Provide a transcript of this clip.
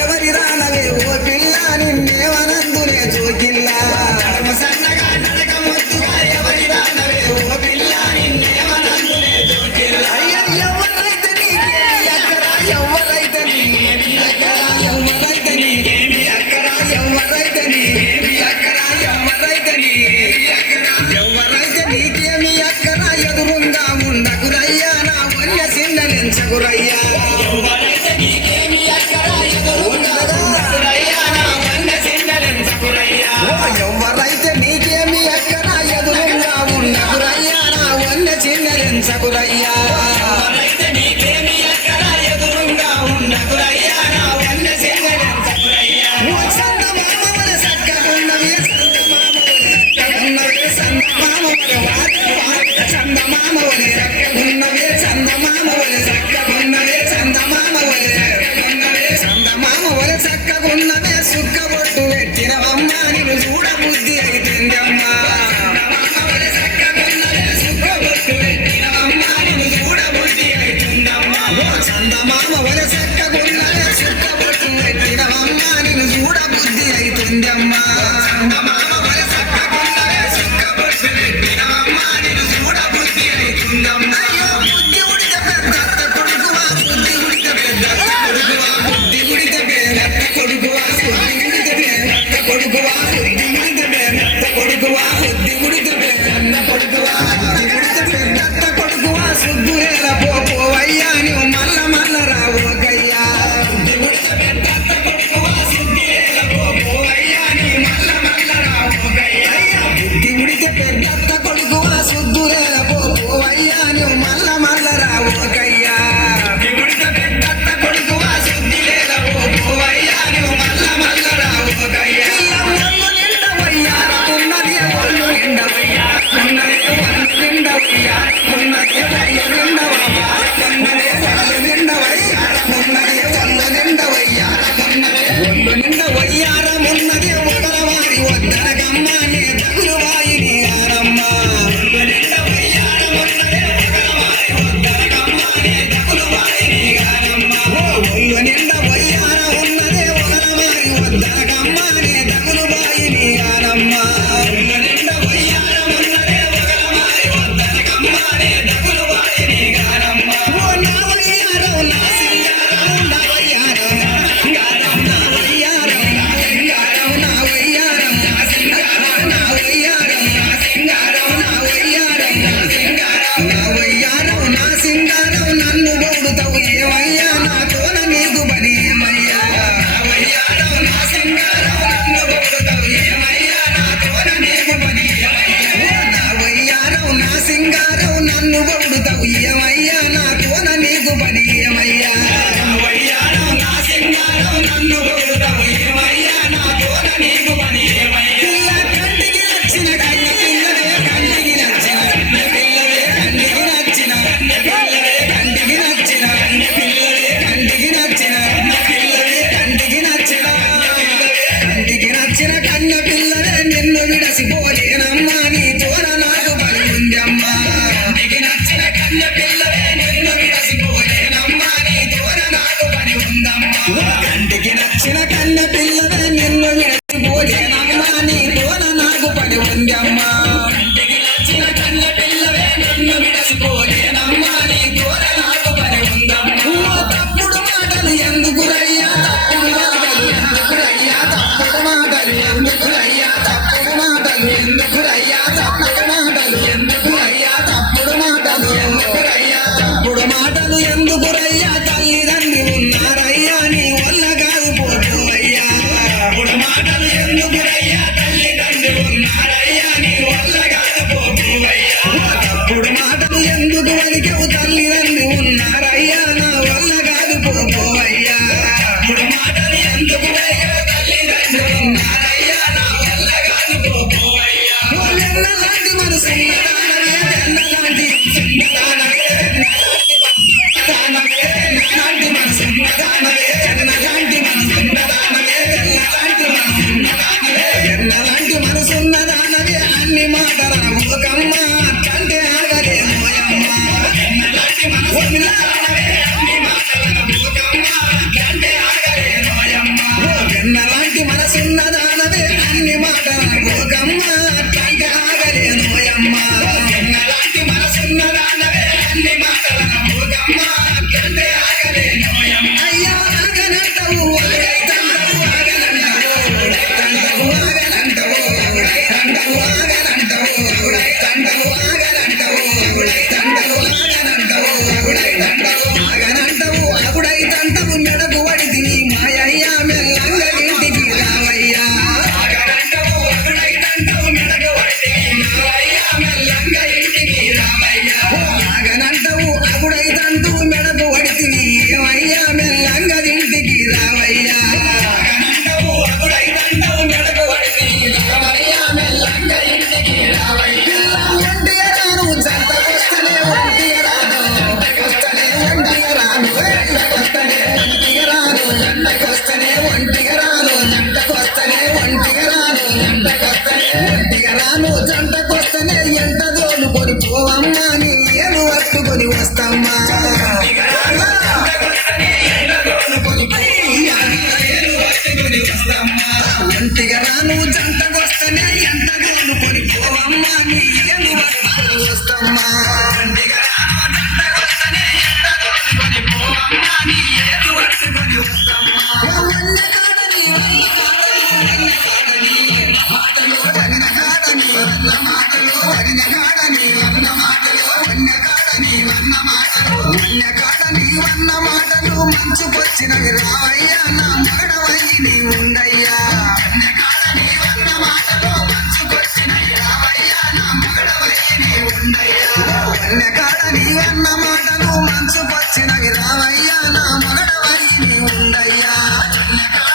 ఎవరి రానవే ఓ పిల్ల నిన్నేవనందునే జోకిల్లా సన్నగా నడక మొత్తుగా ఎవరి రానవే ఓ పిల్ల నిన్నేవనందునే జోకిల్లా ఎవరైతే నీకేమి అక్కరా ఎవరైతే నీకేమి అక్కరా ఎవరైతే నీకేమి అక్కరా ఎవరైతే నీకేమి అక్కరా ఎవరైతే నీకేమి అక్కరా ఎవరైతే నీకేమి అక్కరా ఎదురుంగా ఉండకురయ్యా నా వన్య సిందలించకురయ్యా ఎవరైతే నీకేమి అక్కరా ఎదురుంగా ఉండకురయ్యా నా వన్య సిందలించకురయ్యా ఎవరైతే నీకేమి అక్కరా ఎదురుంగా ఉండకురయ్యా నా వన్య సిందలించకురయ్యా ఎవరైతే నీకేమి అక్కరా ఎదురుంగా ఉండకురయ్యా నా వన్య సిందలించకురయ్యా ఓ చందమామవల సక్కగున్నవే చందమామవల చందమామవల సక్కగున్నవే చందమామవల సక్కగున్నవే చందమామవల చందమామవల సక్కగున్నవే సుక్కబొట్టు పెట్టినవమ్మ నిన్ను చూడబుద్ధి అయితేందమ్మా చందమామవల సక్కగున్నవే సుక్కబొట్టు పెట్టినవమ్మ నిన్ను చూడబుద్ధి అయితుందమ్మా చందమామవల సక్కగున్నవే సుక్కబొట్టు పెట్టినవమ్మ నిన్ను చూడబుద్ధి అయితుందమ్మా చందమామవల సక్కగున్నవే సుక్కబొట్టు పెట్టినవమ్మ నిన్ను చూడబుద్ధి అయితుందమ్మా బుద్ధి ఉడిత పెద్ద కొడుకువా బుద్ధి ఉడిత పెద్ద కొడుకువా బుద్ధి ఉడిత పెద్ద కొడుకువా బుద్ధి ఉడిత పెద్ద కొడుకువా బుద్ధి ఉడిత పెద్ద కొడుకువా బుద్ధి ఉడిత పెద్ద కొడుకువా బుద్ధి ఉడిత పెద్ద కొడుకువా సుద్దురేల పోవయ్యా నువ్వు మల్ల మల్ల రావోగయ్యా బుద్ధి ఉడిత పెద్ద కొడుకువా సుద్దురేల పోవయ్యా నువ్వు మల్ల మల్ల రావోగయ్యా బుద్ధి ఉడిత పెద్ద కొడుకువా సుద్దురేల పోవయ్యా నువ్వు మల్ల మల్ల రావోగయ్యా బుద్ధి ఉడిత పెద్ద కొడుకువా సుద్దురేల పోవయ్యా నువ్వు మల్ల మల్ల రావోగయ్యా ఒళ్ళు నిండవయ్యా ఉన్నది ఒళ్ళు నిండవయ్యా ఉన్నది ఒళ్ళు నిండవయ్యా ఉన్నది ఒళ్ళు నిండవయ్యా ఉన్నది ఒళ్ళు నిండవయ్యా ఉన్నది ఒళ్ళు నిండవయ్యా ఉన్నది ఒళ్ళు నిండవయ్యార ఉన్నది ఒకరవారి వద్దనగమ్మ నీ తగులు వాయిని ఆరమ్మ ఒళ్ళు నిండవయ్యార ఉన్నది ఒకరవారి వద్దనగమ్మ నీ తగులు వాయిని ఆరమ్మ ఒళ్ళు నిండవయ్యార ఉన్నది ఒకరవారి వద్దనగమ్మ నీ తగులు వాయిని ఆరమ్మ ఒళ్ళు నిండవయ్యార ఉన్నది ఒకరవారి వద్దనగమ్మ నీ తగులు వాయిని ఆరమ్మ ఓ నా వయ్యారం నా సింగారం నా వయ్యారం నా వయ్యారం నా వయ్యారం నా సింగారం నా వయ్యారం నా సింగారం నా వయ్యారం నా సింగారం నా వయ్యారం నా సింగారం నన్ను గౌడుతావు ఏమయ్యా నాతోన నీకు పని ఏమయ్యా నా వయ్యారం నా సింగారం నన్ను గౌడుతావు ఏమయ్యా నాతోన నీకు పని ఏమయ్యా నా వయ్యారం నా సింగారం నన్ను గౌడుతావు ఏమయ్యా నాతోన నీకు పని ఏమయ్యా నా వయ్యారం నా సింగారం నన్ను గౌడుతావు ఏమయ్యా నాతోన నీకు పని ఏమయ్యా పిల్ల కంటికి నచ్చిన కన్న పిల్లవే కంటికి నచ్చిన కన్న పిల్లవే కంటికి నచ్చిన కన్న పిల్లవే కంటికి నచ్చిన కన్న పిల్లవే కంటికి నచ్చిన కన్న పిల్లవే కంటికి నచ్చిన కంటికి నచ్చిన కన్న పిల్లవే నిన్ను విడసిపోలేనమ్మా నీ తోర నాకు పని ఉందమ్మా కంటికి నచ్చిన కన్న పిల్లవే నిన్ను విడసిపోలేనమ్మా నీ తోర నాకు పని ఉందమ్మా కంటికి నచ్చిన కన్న పిల్లవే నిన్ను విడసిపోలేనమ్మా నీ తోర నాకు పని ఉందమ్మా కంటికి నచ్చిన కన్న పిల్లవే నిన్ను విడసిపోలేనమ్మా నీ తోర నాకు పని ఉందమ్మా తప్పుడు మాటలు ఎందుకురయ్యా తప్పుడు మాటలు ఎందుకురయ్యా తప్పుడు మాటలు ఎందుకురయ్యా తప్పుడు మాటలు ఎందుకురయ్యా తప్పుడు మాటలు ఎందుకురయ్యా తప్పుడు మాటలు ఎందుకురయ్యా తప్పుడు మాటలు ఎందుకురయ్యా తల్లిదండ్రి ఉన్నారయ్యా నీ వల్ల కాదు పోతువయ్యా తప్పుడు మాటలు ఎందుకురయ్యా తల్లిదండ్రి ఉన్నారయ్యా నీ వల్ల కాదు పోతువయ్యా తప్పుడు మాటలు ఎందుకు వలికెవు తల్లిదండ్రి ఉన్నారయ్యా నా వల్ల కాదు పోవయ్యా తప్పుడు మాటలు ఎందుకు వలికెవు తల్లిదండ్రి ఉన్నారయ్యా నా వల్ల కాదు పోవయ్యా ఎన్నలాంటి మనసు ఎన్నలాంటి ఎన్నలాంటి మనసు ఎన్నలాంటి మనసు ఎన్నలాంటి మనసు కన్నయ్య